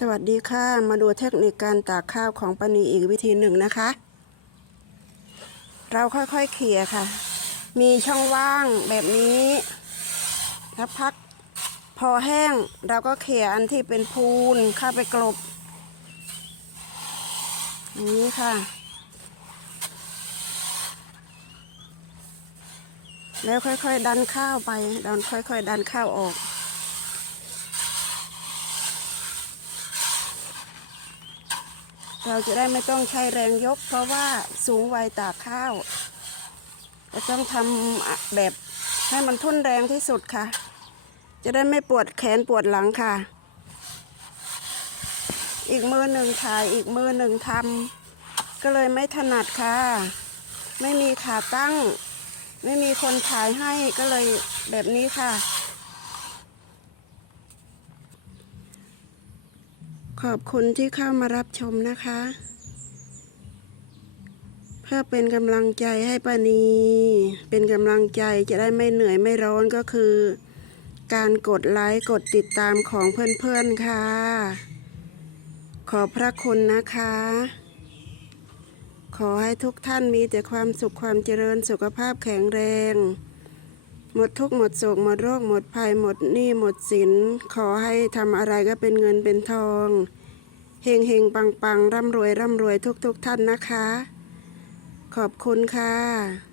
สวัสดีค่ะ มาดูเทคนิคการตากข้าวของปานีอีกวิธีหนึ่งนะคะ เราค่อยๆเขี่ยค่ะ มีช่องว่างแบบนี้แล้วพัก พอแห้งเราก็เขี่ยอันที่เป็นพูนเข้าไปกลบอย่างนี้ค่ะ แล้วค่อยๆดันข้าวไปดันค่อยๆ ดันข้าวออก เราจะได้ไม่ต้องใช้แรงยก เพราะว่าสูงวัยตากข้าวจะต้องทำแบบให้มันทุ่นแรงที่สุดค่ะ จะได้ไม่ปวดแขนปวดหลังค่ะ อีกมือหนึ่งถ่ายอีกมือหนึ่งทำก็เลยไม่ถนัดค่ะ ไม่มีขาตั้ง ไม่มีคนถ่ายให้ก็เลยแบบนี้ค่ะ ขอบคุณที่เข้ามารับชมนะคะ เพื่อเป็นกำลังใจให้ป้านี เป็นกำลังใจจะได้ไม่เหนื่อยไม่ร้อนก็คือ การกดไลค์กดติดตามของเพื่อนๆค่ะ ขอบพระคุณนะคะ ขอให้ทุกท่านมีแต่ความสุขความเจริญสุขภาพแข็งแรง หมดทุกข์หมดโศกหมดโรคหมดภัยหมดหนี้หมดสิน ขอให้ทำอะไรก็เป็นเงินเป็นทองเฮงเฮงปังปังร่ำรวยร่ำรวยทุกทุกท่านนะคะ ขอบคุณค่ะ